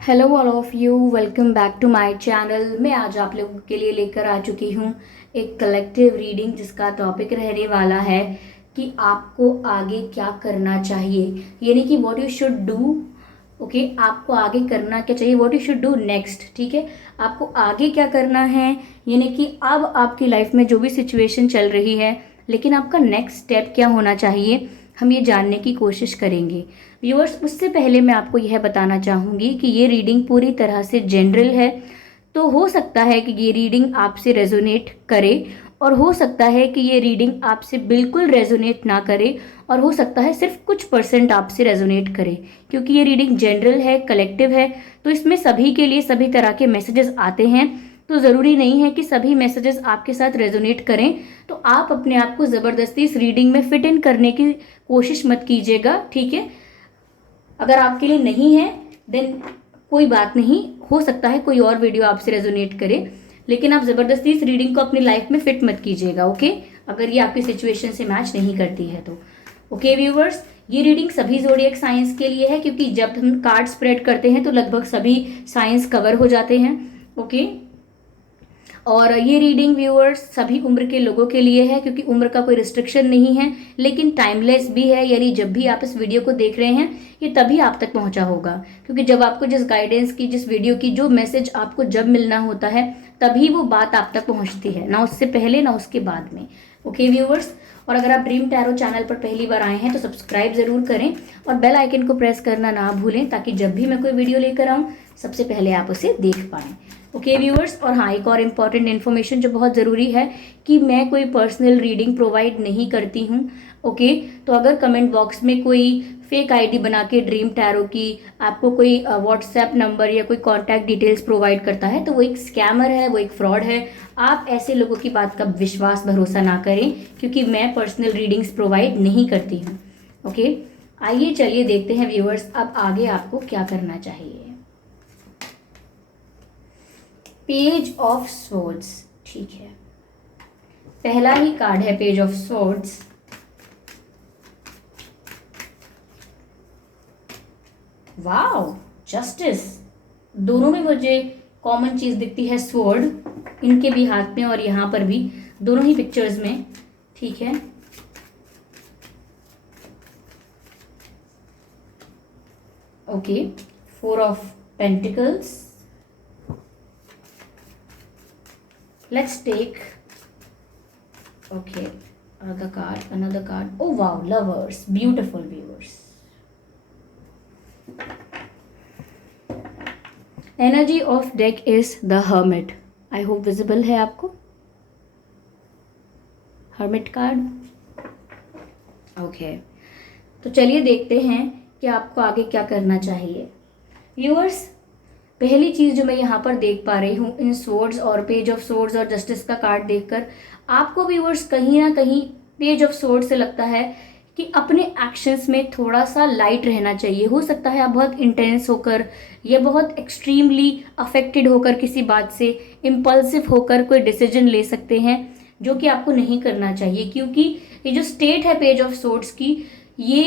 Hello all of you, welcome back to my channel. मैं आज आप लोगों के लिए लेकर आ चुकी हूँ एक कलेक्टिव रीडिंग जिसका टॉपिक रहने वाला है कि आपको आगे क्या करना चाहिए, यानी कि what you should do. Okay, आपको आगे करना क्या चाहिए, what you should do next. ठीक है, आपको आगे क्या करना है, यानी कि अब आपकी लाइफ में जो भी सिचुएशन चल रही है, लेकिन आपका नेक्स्ट स्टेप क्या होना चाहिए, हम ये जानने की कोशिश करेंगे। व्यूअर्स, उससे पहले मैं आपको यह बताना चाहूँगी कि ये रीडिंग पूरी तरह से जनरल है। तो हो सकता है कि ये रीडिंग आपसे रेजोनेट करे, और हो सकता है कि ये रीडिंग आपसे बिल्कुल रेजोनेट ना करे, और हो सकता है सिर्फ कुछ परसेंट आपसे रेजोनेट करे। क्योंकि ये रीडिंग जनरल है, कलेक्टिव है, तो इसमें सभी के लिए सभी तरह के मैसेजेस आते हैं। तो ज़रूरी नहीं है कि सभी मैसेजेस आपके साथ रेजोनेट करें। तो आप अपने आप को ज़बरदस्ती इस रीडिंग में फिट इन करने की कोशिश मत कीजिएगा। ठीक है, अगर आपके लिए नहीं है देन कोई बात नहीं, हो सकता है कोई और वीडियो आपसे रेजोनेट करे, लेकिन आप ज़बरदस्ती इस रीडिंग को अपनी लाइफ में फिट मत कीजिएगा। ओके, अगर ये आपकी सिचुएशन से मैच नहीं करती है तो। ओके व्यूवर्स, ये रीडिंग सभी ज़ोडिएक साइंस के लिए है, क्योंकि जब हम कार्ड स्प्रेड करते हैं तो लगभग सभी साइंस कवर हो जाते हैं। ओके, और ये रीडिंग व्यूअर्स सभी उम्र के लोगों के लिए है, क्योंकि उम्र का कोई रिस्ट्रिक्शन नहीं है, लेकिन टाइमलेस भी है। यानी जब भी आप इस वीडियो को देख रहे हैं ये तभी आप तक पहुंचा होगा, क्योंकि जब आपको जिस गाइडेंस की, जिस वीडियो की, जो मैसेज आपको जब मिलना होता है तभी वो बात आप तक पहुंचती है, ना उससे पहले ना उसके बाद में। ओके व्यूअर्स, और अगर आप ड्रीम टैरो चैनल पर पहली बार आए हैं तो सब्सक्राइब जरूर करें और बेल आइकन को प्रेस करना ना भूलें, ताकि जब भी मैं कोई वीडियो लेकर आऊँ सबसे पहले आप उसे देख पाएं। ओके व्यूअर्स, और हाँ, एक और इम्पॉर्टेंट इन्फॉर्मेशन जो बहुत ज़रूरी है कि मैं कोई पर्सनल रीडिंग प्रोवाइड नहीं करती हूँ। ओके, तो अगर कमेंट बॉक्स में कोई फेक आईडी बना के ड्रीम टैरो की आपको कोई व्हाट्सएप नंबर या कोई कॉन्टैक्ट डिटेल्स प्रोवाइड करता है तो वो एक स्कैमर है, वो एक फ्रॉड है। आप ऐसे लोगों की बात का विश्वास भरोसा ना करें, क्योंकि मैं पर्सनल रीडिंग्स प्रोवाइड नहीं करती हूँ। ओके, आइए चलिए देखते हैं व्यूअर्स अब आगे आपको क्या करना चाहिए। पेज ऑफ स्वॉर्ड्स, ठीक है, पहला ही कार्ड है page of swords. Wow, justice. दोनों में मुझे कॉमन चीज दिखती है, स्वॉर्ड, इनके भी हाथ में और यहां पर भी, दोनों ही पिक्चर्स में। ठीक है, okay, four of pentacles. Let's take, okay, another card. Oh wow, lovers, beautiful viewers. Energy of deck is the hermit. I hope visible है आपको hermit कार्ड। ओके, तो चलिए देखते हैं कि आपको आगे क्या करना चाहिए। व्यूअर्स, पहली चीज़ जो मैं यहाँ पर देख पा रही हूँ इन स्वॉर्ड्स और पेज ऑफ स्वॉर्ड्स और जस्टिस का कार्ड देखकर, आपको व्यूअर्स कहीं ना कहीं पेज ऑफ स्वॉर्ड्स से लगता है कि अपने एक्शंस में थोड़ा सा लाइट रहना चाहिए। हो सकता है आप बहुत इंटेंस होकर या बहुत एक्सट्रीमली अफेक्टेड होकर किसी बात से इम्पल्सिव होकर कोई डिसीजन ले सकते हैं, जो कि आपको नहीं करना चाहिए। क्योंकि ये जो स्टेट है पेज ऑफ स्वॉर्ड्स की, ये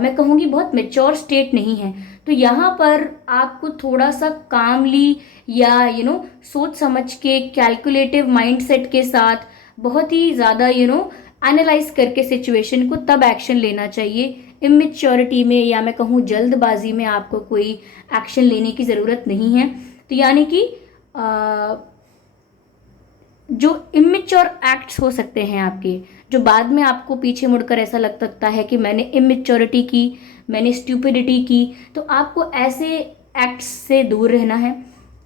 मैं कहूँगी बहुत मेच्योर स्टेट नहीं है। तो यहाँ पर आपको थोड़ा सा कामली या सोच समझ के कैलकुलेटिव माइंडसेट के साथ बहुत ही ज़्यादा एनालाइज करके सिचुएशन को तब एक्शन लेना चाहिए। इमेच्योरिटी में या मैं कहूँ जल्दबाजी में आपको कोई एक्शन लेने की ज़रूरत नहीं है। तो यानी कि जो इमेच्योर एक्ट्स हो सकते हैं आपके, जो बाद में आपको पीछे मुड़कर ऐसा लग सकता है कि मैंने इमेच्योरिटी की, मैंने स्टूपिडिटी की, तो आपको ऐसे एक्ट्स से दूर रहना है।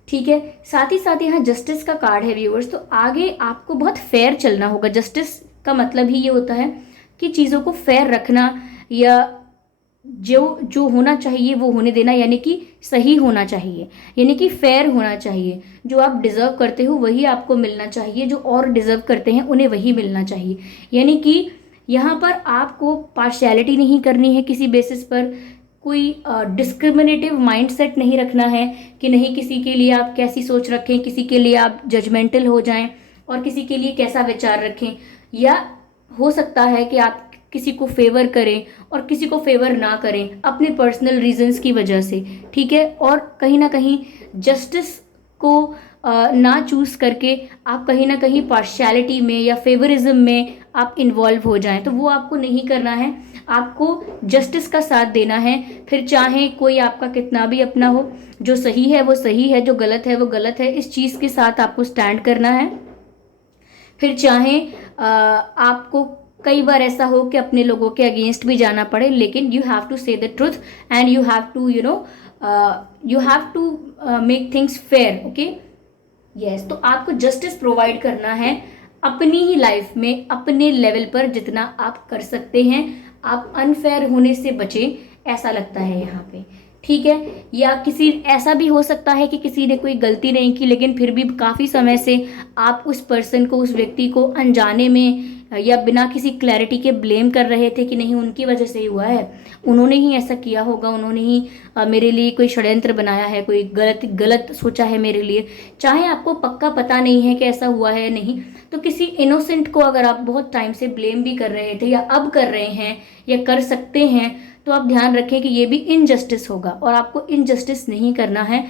ठीक है, साथ ही साथ यहाँ जस्टिस का कार्ड है व्यूअर्स, तो आगे आपको बहुत फेयर चलना होगा। जस्टिस का मतलब ही ये होता है कि चीज़ों को फेयर रखना, या जो जो होना चाहिए वो होने देना, यानी कि सही होना चाहिए, यानी कि फेयर होना चाहिए। जो आप डिज़र्व करते हो वही आपको मिलना चाहिए, जो और डिज़र्व करते हैं उन्हें वही मिलना चाहिए। यानी कि यहाँ पर आपको पार्शियलिटी नहीं करनी है किसी बेसिस पर, कोई डिस्क्रिमिनेटिव माइंडसेट नहीं रखना है कि नहीं किसी के लिए आप कैसी सोच रखें, किसी के लिए आप जजमेंटल हो जाएं और किसी के लिए कैसा विचार रखें। या हो सकता है कि आपके किसी को फेवर करें और किसी को फेवर ना करें अपने पर्सनल रीजंस की वजह से, ठीक है। और कहीं ना कहीं जस्टिस को ना चूज करके आप कहीं ना कहीं पार्शियलिटी में या फेवरिज्म में आप इन्वॉल्व हो जाएं, तो वो आपको नहीं करना है। आपको जस्टिस का साथ देना है, फिर चाहे कोई आपका कितना भी अपना हो। जो सही है वो सही है, जो गलत है वो गलत है, इस चीज़ के साथ आपको स्टैंड करना है। फिर चाहे आपको कई बार ऐसा हो कि अपने लोगों के अगेंस्ट भी जाना पड़े, लेकिन you have to say the truth and you have to you have to make things fair, okay. Yes, तो आपको जस्टिस प्रोवाइड करना है अपनी ही लाइफ में, अपने लेवल पर जितना आप कर सकते हैं। आप अनफेयर होने से बचें, ऐसा लगता है यहाँ पे, ठीक है। या किसी ऐसा भी हो सकता है कि किसी ने कोई गलती नहीं की, लेकिन फिर भी काफ़ी समय से आप उस पर्सन को, उस व्यक्ति को अनजाने में या बिना किसी क्लैरिटी के ब्लेम कर रहे थे कि नहीं उनकी वजह से ही हुआ है, उन्होंने ही ऐसा किया होगा, उन्होंने ही मेरे लिए कोई षड्यंत्र बनाया है, कोई गलत गलत सोचा है मेरे लिए। चाहे आपको पक्का पता नहीं है कि ऐसा हुआ है नहीं, तो किसी इनोसेंट को अगर आप बहुत टाइम से ब्लेम भी कर रहे थे या अब कर रहे हैं या कर सकते हैं, तो आप ध्यान रखें कि ये भी इनजस्टिस होगा और आपको इनजस्टिस नहीं करना है।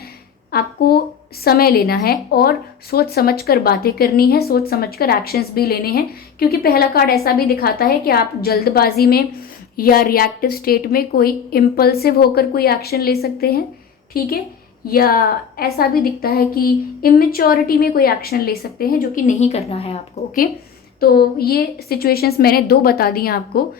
आपको समय लेना है और सोच समझकर बातें करनी है, सोच समझकर एक्शंस भी लेने हैं, क्योंकि पहला कार्ड ऐसा भी दिखाता है कि आप जल्दबाजी में या रिएक्टिव स्टेट में कोई इम्पल्सिव होकर कोई एक्शन ले सकते हैं, ठीक है। या ऐसा भी दिखता है कि इमेच्योरिटी में कोई एक्शन ले सकते हैं, जो कि नहीं करना है आपको, ओके। तो ये सिचुएशंस मैंने 2 बता दी आपको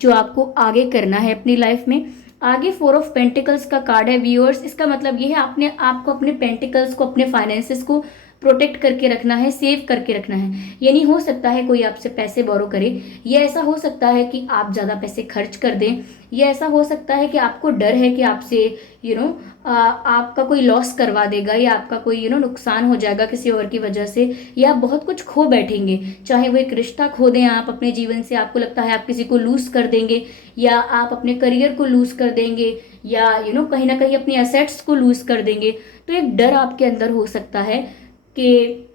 जो आपको आगे करना है अपनी लाइफ में। आगे 4 ऑफ पेंटिकल्स का कार्ड है व्यूअर्स। इसका मतलब ये है आपको अपने पेंटिकल्स को, अपने फाइनेंसेस को प्रोटेक्ट करके रखना है, सेव करके रखना है। यानी हो सकता है कोई आपसे पैसे बोरो करे, या ऐसा हो सकता है कि आप ज़्यादा पैसे खर्च कर दें, या ऐसा हो सकता है कि आपको डर है कि आपसे आपका कोई लॉस करवा देगा, या आपका कोई नुकसान हो जाएगा किसी और की वजह से, या आप बहुत कुछ खो बैठेंगे। चाहे वो एक रिश्ता खो दें आप अपने जीवन से, आपको लगता है आप किसी को लूज कर देंगे, या आप अपने करियर को लूज कर देंगे, या कहीं ना कहीं अपनी एसेट्स को लूज कर देंगे। तो एक डर आपके अंदर हो सकता है कि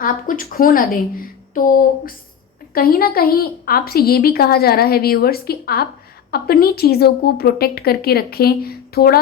आप कुछ खो ना दें। तो कहीं ना कहीं आपसे ये भी कहा जा रहा है व्यूअर्स कि आप अपनी चीज़ों को प्रोटेक्ट करके रखें। थोड़ा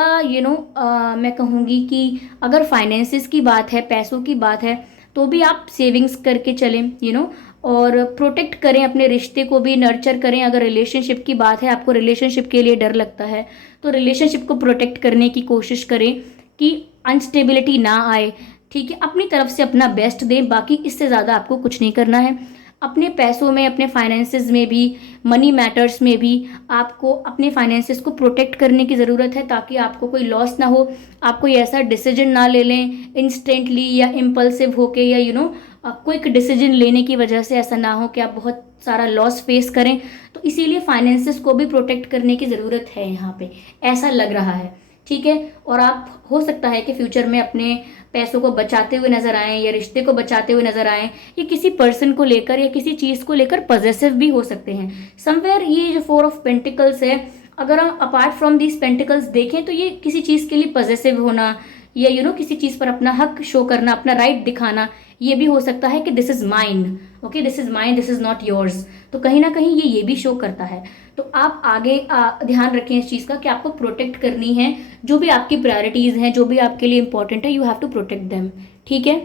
मैं कहूँगी कि अगर फाइनेंसिस की बात है, पैसों की बात है, तो भी आप सेविंग्स करके चलें और प्रोटेक्ट करें अपने रिश्ते को भी, नर्चर करें। अगर रिलेशनशिप की बात है, आपको रिलेशनशिप के लिए डर लगता है, तो रिलेशनशिप को प्रोटेक्ट करने की कोशिश करें कि अनस्टेबिलिटी ना आए, ठीक है। अपनी तरफ से अपना बेस्ट दें, बाकी इससे ज़्यादा आपको कुछ नहीं करना है। अपने पैसों में, अपने फाइनेंसेस में भी, मनी मैटर्स में भी आपको अपने फाइनेंसेस को प्रोटेक्ट करने की ज़रूरत है, ताकि आपको कोई लॉस ना हो, आप कोई ऐसा डिसीजन ना ले लें इंस्टेंटली या इम्पल्सिव होके, या क्विक डिसीजन लेने की वजह से ऐसा ना हो कि आप बहुत सारा लॉस फेस करें। तो इसीलिए फाइनेंसेस को भी प्रोटेक्ट करने की ज़रूरत है यहाँ पे, ऐसा लग रहा है, ठीक है। और आप हो सकता है कि फ्यूचर में अपने पैसों को बचाते हुए नजर आएं, या रिश्ते को बचाते हुए नजर आएं, या किसी पर्सन को लेकर या किसी चीज़ को लेकर पॉजेसिव भी हो सकते हैं समवेयर। ये जो 4 ऑफ पेंटिकल्स है, अगर हम अपार्ट फ्रॉम दीज पेंटिकल्स देखें, तो ये किसी चीज़ के लिए पॉजेसिव होना, या किसी चीज़ पर अपना हक शो करना, अपना राइट दिखाना, ये भी हो सकता है कि this is mine, okay, this is mine, this is not yours. तो कहीं ना कहीं ये भी शो करता है। तो आप आगे ध्यान रखें इस चीज़ का कि आपको प्रोटेक्ट करनी है, जो भी आपकी प्रायोरिटीज़ हैं, जो भी आपके लिए इंपॉर्टेंट है, you have to protect them, ठीक है।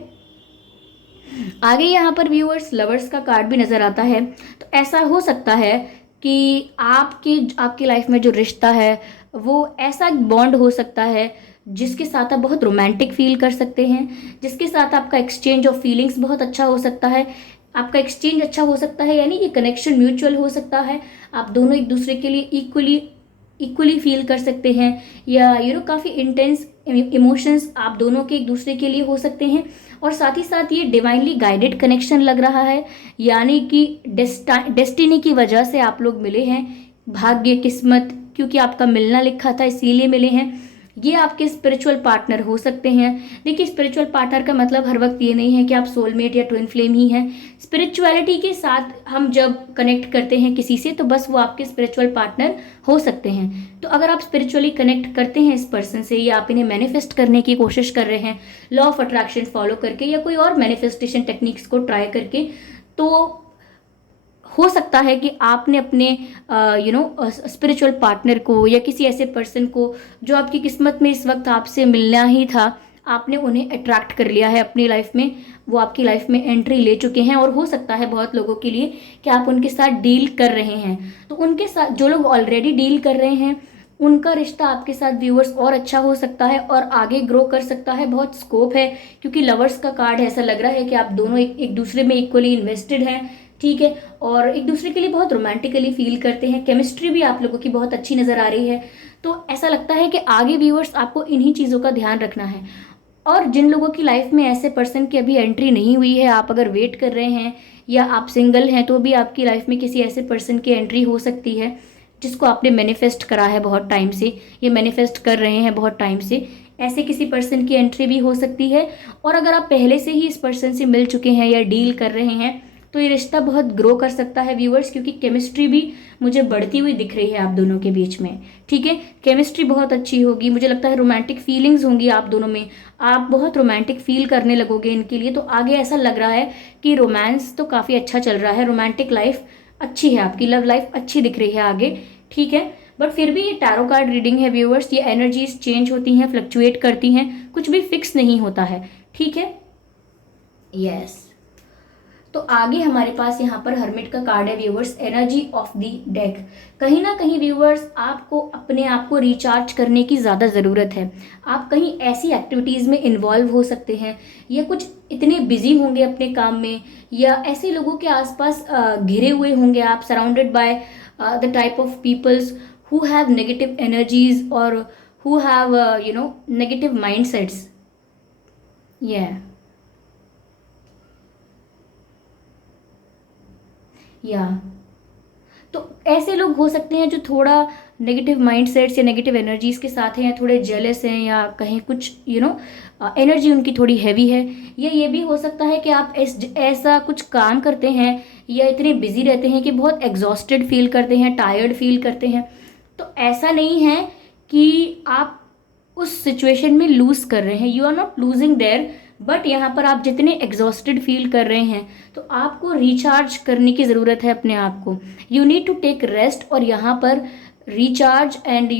आगे यहाँ पर व्यूअर्स लवर्स का कार्ड भी नज़र आता है। तो ऐसा हो सकता है कि आपकी लाइफ में जो रिश्ता है वो ऐसा बॉन्ड हो सकता है जिसके साथ आप बहुत रोमांटिक फील कर सकते हैं, जिसके साथ आपका एक्सचेंज ऑफ फीलिंग्स बहुत अच्छा हो सकता है। आपका एक्सचेंज अच्छा हो सकता है, यानी कि कनेक्शन म्यूचुअल हो सकता है, आप दोनों एक दूसरे के लिए इक्वली फील कर सकते हैं, या काफ़ी इंटेंस इमोशंस आप दोनों के एक दूसरे के लिए हो सकते हैं। और साथ ही साथ ये डिवाइनली गाइडेड कनेक्शन लग रहा है, यानी कि डेस्टिनी की वजह से आप लोग मिले हैं, भाग्य, किस्मत, क्योंकि आपका मिलना लिखा था इसीलिए मिले हैं। ये आपके स्पिरिचुअल पार्टनर हो सकते हैं। देखिए, स्पिरिचुअल पार्टनर का मतलब हर वक्त ये नहीं है कि आप सोलमेट या ट्विन फ्लेम ही हैं। स्पिरिचुअलिटी के साथ हम जब कनेक्ट करते हैं किसी से, तो बस वो आपके स्पिरिचुअल पार्टनर हो सकते हैं। तो अगर आप स्पिरिचुअली कनेक्ट करते हैं इस पर्सन से, या आप इन्हें मैनिफेस्ट करने की कोशिश कर रहे हैं लॉ ऑफ अट्रैक्शन फॉलो करके, या कोई और मैनिफेस्टेशन टेक्निक्स को ट्राई करके, तो हो सकता है कि आपने अपने स्पिरिचुअल पार्टनर को या किसी ऐसे पर्सन को जो आपकी किस्मत में इस वक्त आपसे मिलना ही था, आपने उन्हें अट्रैक्ट कर लिया है अपनी लाइफ में, वो आपकी लाइफ में एंट्री ले चुके हैं। और हो सकता है बहुत लोगों के लिए कि आप उनके साथ डील कर रहे हैं, तो उनके साथ जो लोग ऑलरेडी डील कर रहे हैं उनका रिश्ता आपके साथ व्यूअर्स और अच्छा हो सकता है और आगे ग्रो कर सकता है, बहुत स्कोप है। क्योंकि लवर्स का कार्ड है, ऐसा लग रहा है कि आप दोनों एक दूसरे में इक्वली इन्वेस्टेड हैं, ठीक है, और एक दूसरे के लिए बहुत रोमांटिकली फील करते हैं। केमिस्ट्री भी आप लोगों की बहुत अच्छी नज़र आ रही है। तो ऐसा लगता है कि आगे व्यूअर्स आपको इन्हीं चीज़ों का ध्यान रखना है। और जिन लोगों की लाइफ में ऐसे पर्सन की अभी एंट्री नहीं हुई है, आप अगर वेट कर रहे हैं या आप सिंगल हैं, तो भी आपकी लाइफ में किसी ऐसे पर्सन की एंट्री हो सकती है जिसको आपने मैनिफेस्ट करा है बहुत टाइम से, ये मैनिफेस्ट कर रहे हैं बहुत टाइम से। ऐसे किसी पर्सन की एंट्री भी हो सकती है। और अगर आप पहले से ही इस पर्सन से मिल चुके हैं या डील कर रहे हैं तो ये रिश्ता बहुत ग्रो कर सकता है व्यूअर्स, क्योंकि केमिस्ट्री भी मुझे बढ़ती हुई दिख रही है आप दोनों के बीच में, ठीक है। केमिस्ट्री बहुत अच्छी होगी, मुझे लगता है रोमांटिक फीलिंग्स होंगी आप दोनों में, आप बहुत रोमांटिक फील करने लगोगे इनके लिए। तो आगे ऐसा लग रहा है कि रोमांस तो काफ़ी अच्छा चल रहा है, रोमांटिक लाइफ अच्छी है, आपकी लव लाइफ अच्छी दिख रही है आगे, ठीक है। बट फिर भी ये टैरो कार्ड रीडिंग है व्यूअर्स, ये एनर्जीज चेंज होती हैं, फ्लक्चुएट करती हैं, कुछ भी फिक्स नहीं होता है, ठीक है। यस, तो आगे हमारे पास यहाँ पर हर्मिट का कार्ड है viewers, energy of the deck. कहीं ना कहीं व्यूअर्स आपको अपने आप को रिचार्ज करने की ज़्यादा ज़रूरत है। आप कहीं ऐसी एक्टिविटीज़ में इन्वॉल्व हो सकते हैं या कुछ इतने बिजी होंगे अपने काम में, या ऐसे लोगों के आसपास घिरे हुए होंगे आप, surrounded by the type of peoples who have negative energies और हु हैव नेगेटिव माइंडसेट्स। या तो ऐसे लोग हो सकते हैं जो थोड़ा नेगेटिव माइंडसेट्स या नेगेटिव एनर्जीज के साथ हैं, या थोड़े जेलस हैं, या कहीं कुछ एनर्जी उनकी थोड़ी हैवी है। या ये भी हो सकता है कि आप ऐसा कुछ काम करते हैं या इतने बिजी रहते हैं कि बहुत एग्जॉस्टेड फील करते हैं, टायर्ड फील करते हैं। तो ऐसा नहीं है कि आप उस सिचुएशन में लूज कर रहे हैं, you are not losing there, but यहाँ पर आप जितने एग्जॉस्टेड फील कर रहे हैं तो आपको रिचार्ज करने की ज़रूरत है अपने आप को, you need to take rest. और यहाँ पर रिचार्ज एंड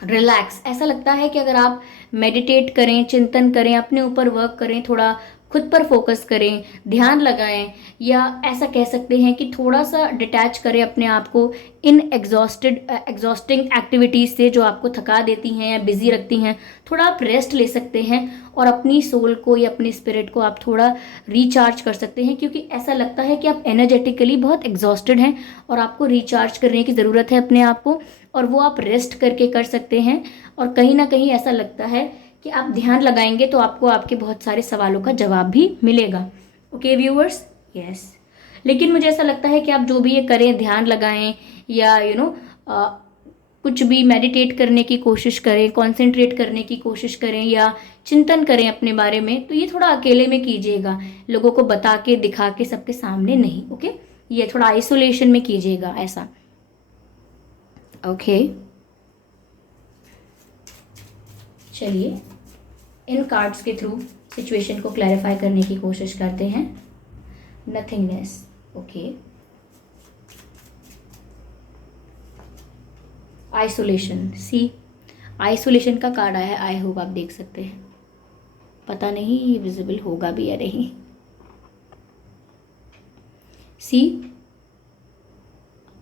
रिलैक्स, ऐसा लगता है कि अगर आप मेडिटेट करें, चिंतन करें, अपने ऊपर वर्क करें, थोड़ा खुद पर फोकस करें, ध्यान लगाएं, या ऐसा कह सकते हैं कि थोड़ा सा डिटैच करें अपने आप को इन एग्जॉस्टिंग एक्टिविटीज़ से जो आपको थका देती हैं या बिजी रखती हैं। थोड़ा आप रेस्ट ले सकते हैं और अपनी सोल को या अपनी स्पिरिट को आप थोड़ा रिचार्ज कर सकते हैं, क्योंकि ऐसा लगता है कि आप एनर्जेटिकली बहुत एग्जॉस्टेड हैं और आपको रिचार्ज करने की ज़रूरत है अपने आप को, और वो आप रेस्ट करके कर सकते हैं। और कहीं ना कहीं ऐसा लगता है कि आप ध्यान लगाएंगे तो आपको आपके बहुत सारे सवालों का जवाब भी मिलेगा। Okay viewers, yes. लेकिन मुझे ऐसा लगता है कि आप जो भी ये करें, ध्यान लगाएं या कुछ भी मेडिटेट करने की कोशिश करें, कंसंट्रेट करने की कोशिश करें या चिंतन करें अपने बारे में, तो ये थोड़ा अकेले में कीजिएगा, लोगों को बता के दिखा के सबके सामने नहीं, ओके। ये थोड़ा आइसोलेशन में कीजिएगा ऐसा, ओके। चलिए इन कार्ड्स के थ्रू सिचुएशन को क्लैरिफाई करने की कोशिश करते हैं। Nothingness, okay. आइसोलेशन, सी आइसोलेशन का कार्ड आया है, आई होप आप देख सकते हैं, पता नहीं ये विजिबल होगा भी या नहीं। सी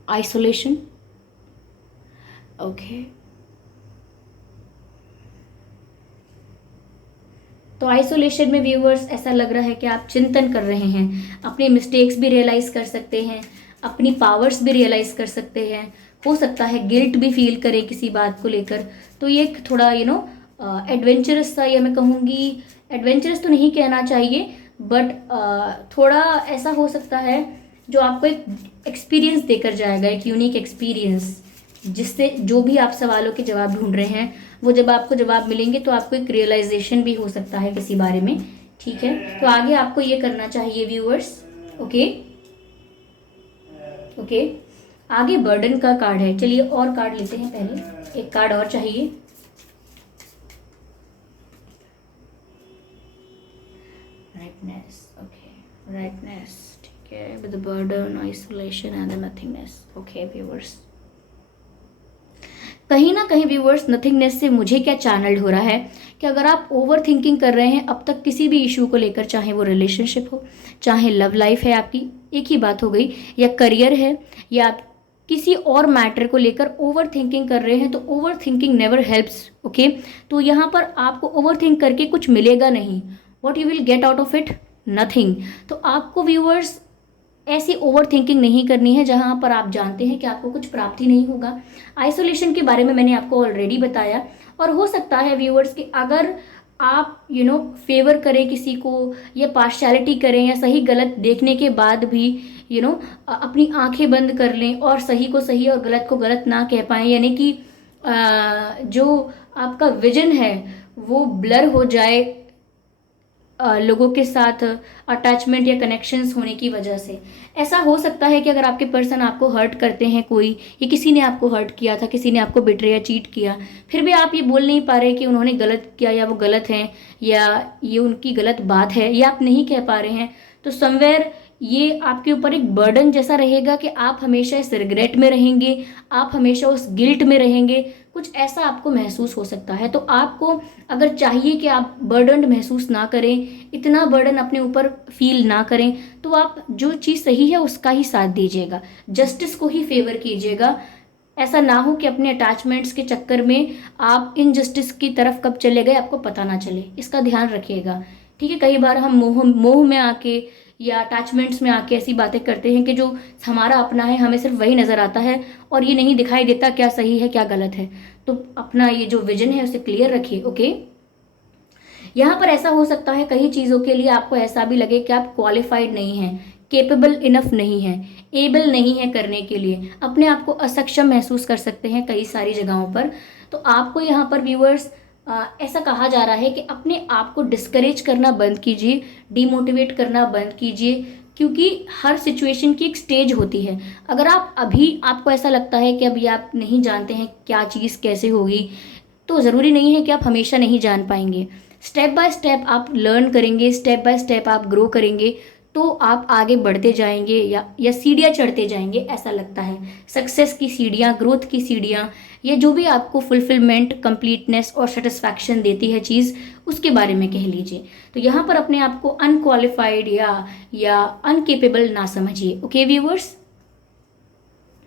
आइसोलेशन, ओके। तो आइसोलेशन में व्यूअर्स ऐसा लग रहा है कि आप चिंतन कर रहे हैं, अपने मिस्टेक्स भी रियलाइज कर सकते हैं, अपनी पावर्स भी रियलाइज कर सकते हैं, हो सकता है गिल्ट भी फील करें किसी बात को लेकर। तो ये थोड़ा एडवेंचरस सा, या मैं कहूँगी एडवेंचरस तो नहीं कहना चाहिए, बट थोड़ा ऐसा हो सकता है जो आपको एक एक्सपीरियंस देकर जाएगा, एक यूनिक एक्सपीरियंस, जिससे जो भी आप सवालों के जवाब ढूंढ रहे हैं वो जब आपको जवाब मिलेंगे तो आपको एक रियलाइजेशन भी हो सकता है किसी बारे में, ठीक है। तो आगे आपको ये करना चाहिए व्यूअर्स, ओके ओके। आगे बर्डन का कार्ड है, चलिए और कार्ड लेते हैं, पहले एक कार्ड और चाहिए। राइटनेस, ओके, राइटनेस, ठीक Okay, with the burden, isolation and the nothingness. Okay, viewers. कहीं ना कहीं व्यूवर्स, नथिंगनेस से मुझे क्या चैनल्ड हो रहा है कि अगर आप ओवर थिंकिंग कर रहे हैं अब तक किसी भी इशू को लेकर, चाहे वो रिलेशनशिप हो, चाहे लव लाइफ है आपकी, एक ही बात हो गई, या करियर है, या आप किसी और मैटर को लेकर ओवर थिंकिंग कर रहे हैं, तो over thinking never helps. Okay, तो यहाँ पर आपको ओवर थिंक करके कुछ मिलेगा नहीं। What you will get out of it? Nothing. तो आपको व्यूवर्स ऐसी ओवर थिंकिंग नहीं करनी है जहां पर आप जानते हैं कि आपको कुछ प्राप्ति नहीं होगा। आइसोलेशन के बारे में मैंने आपको ऑलरेडी बताया, और हो सकता है व्यूअर्स कि अगर आप फेवर करें किसी को, या पार्शियलिटी करें, या सही गलत देखने के बाद भी अपनी आंखें बंद कर लें और सही को सही और गलत को गलत ना कह पाएं, यानी कि जो आपका विजन है वो ब्लर हो जाए लोगों के साथ अटैचमेंट या कनेक्शंस होने की वजह से। ऐसा हो सकता है कि अगर आपके पर्सन आपको हर्ट करते हैं कोई, या किसी ने आपको हर्ट किया था, किसी ने आपको बिट्रे या चीट किया, फिर भी आप ये बोल नहीं पा रहे कि उन्होंने गलत किया या वो गलत हैं या ये उनकी गलत बात है, या आप नहीं कह पा रहे हैं, तो समवेयर ये आपके ऊपर एक बर्डन जैसा रहेगा कि आप हमेशा इस रिग्रेट में रहेंगे, आप हमेशा उस गिल्ट में रहेंगे, कुछ ऐसा आपको महसूस हो सकता है। तो आपको अगर चाहिए कि आप बर्डन महसूस ना करें, इतना बर्डन अपने ऊपर फील ना करें, तो आप जो चीज़ सही है उसका ही साथ दीजिएगा, जस्टिस को ही फेवर कीजिएगा। ऐसा ना हो कि अपने अटैचमेंट्स के चक्कर में आप इनजस्टिस की तरफ कब चले गए आपको पता ना चले, इसका ध्यान रखिएगा। ठीक है, कई बार हम मोह में आके या अटैचमेंट्स में आके ऐसी बातें करते हैं कि जो हमारा अपना है हमें सिर्फ वही नज़र आता है, और ये नहीं दिखाई देता क्या सही है क्या गलत है। तो अपना ये जो विजन है उसे क्लियर रखिए। ओके, यहाँ पर ऐसा हो सकता है कई चीज़ों के लिए आपको ऐसा भी लगे कि आप क्वालिफाइड नहीं हैं, केपेबल इनफ नहीं है, एबल नहीं है करने के लिए, अपने आप को असक्षम महसूस कर सकते हैं कई सारी जगहों पर। तो आपको यहाँ पर व्यूअर्स ऐसा कहा जा रहा है कि अपने आप को डिस्करेज करना बंद कीजिए, डिमोटिवेट करना बंद कीजिए, क्योंकि हर सिचुएशन की एक स्टेज होती है। अगर आप अभी आपको ऐसा लगता है कि अभी आप नहीं जानते हैं क्या चीज़ कैसे होगी, तो ज़रूरी नहीं है कि आप हमेशा नहीं जान पाएंगे। स्टेप बाय स्टेप आप लर्न करेंगे, स्टेप बाय स्टेप आप ग्रो करेंगे, तो आप आगे बढ़ते जाएंगे या सीढ़ियाँ चढ़ते जाएंगे, ऐसा लगता है। सक्सेस की सीढ़ियाँ, ग्रोथ की सीढ़ियाँ, ये जो भी आपको फुलफिलमेंट, कंप्लीटनेस और सेटिस्फैक्शन देती है चीज़, उसके बारे में कह लीजिए। तो यहाँ पर अपने आप को अनक्वालिफाइड या अनकेपेबल ना समझिए। ओके व्यूवर्स,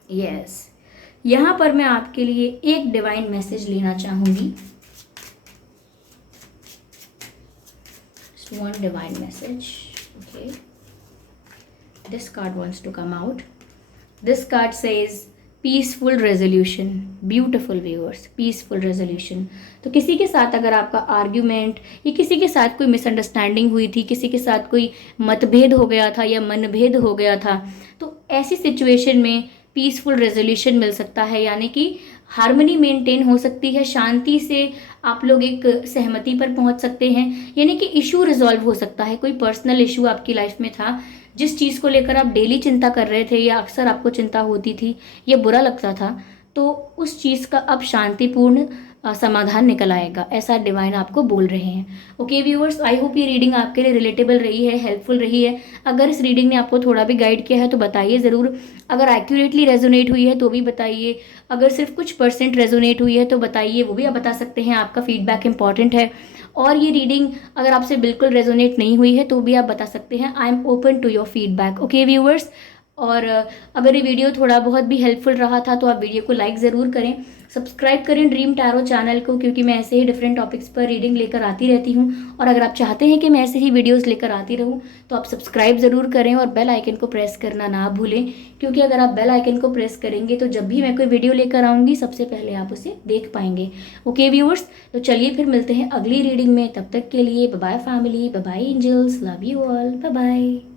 यस, यहाँ पर मैं आपके लिए एक डिवाइन मैसेज लेना चाहूँगी। One divine message. Okay, this card wants to come out. This card says peaceful resolution. Beautiful viewers, peaceful resolution. तो किसी के साथ अगर आपका आर्ग्यूमेंट या किसी के साथ कोई मिसअंडरस्टैंडिंग हुई थी, किसी के साथ कोई मतभेद हो गया था या मनभेद हो गया था, तो ऐसी सिचुएशन में पीसफुल रेजोल्यूशन मिल सकता है, यानी कि हार्मनी मेंटेन हो सकती है, शांति से आप लोग एक सहमति पर पहुंच सकते हैं, यानी कि इशू रिजॉल्व हो सकता है। कोई पर्सनल इशू आपकी लाइफ में था, जिस चीज़ को लेकर आप डेली चिंता कर रहे थे या अक्सर आपको चिंता होती थी या बुरा लगता था, तो उस चीज़ का अब शांतिपूर्ण समाधान निकल आएगा, ऐसा डिवाइन आपको बोल रहे हैं। ओके व्यूअर्स, आई होप ये रीडिंग आपके लिए रिलेटेबल रही है, हेल्पफुल रही है। अगर इस रीडिंग ने आपको थोड़ा भी गाइड किया है तो बताइए ज़रूर। अगर एक्यूरेटली रेजोनेट हुई है तो भी बताइए, अगर सिर्फ कुछ % रेजोनेट हुई है तो बताइए, वो भी आप बता सकते हैं। आपका फीडबैक इंपॉर्टेंट है। और ये रीडिंग अगर आपसे बिल्कुल रेजोनेट नहीं हुई है तो भी आप बता सकते हैं। I am open to your feedback. Okay viewers, और अगर ये वीडियो थोड़ा बहुत भी हेल्पफुल रहा था तो आप वीडियो को लाइक ज़रूर करें, सब्सक्राइब करें ड्रीम टैरो चैनल को, क्योंकि मैं ऐसे ही डिफरेंट टॉपिक्स पर रीडिंग लेकर आती रहती हूँ। और अगर आप चाहते हैं कि मैं ऐसे ही वीडियोस लेकर आती रहूँ तो आप सब्सक्राइब ज़रूर करें और बेल आइकन को प्रेस करना ना भूलें, क्योंकि अगर आप बेल आइकन को प्रेस करेंगे तो जब भी मैं कोई वीडियो लेकर आऊँगी सबसे पहले आप उसे देख पाएंगे। ओके व्यूअर्स, तो चलिए फिर मिलते हैं अगली रीडिंग में। तब तक के लिए bye bye family, bye bye angels, love you all, bye bye.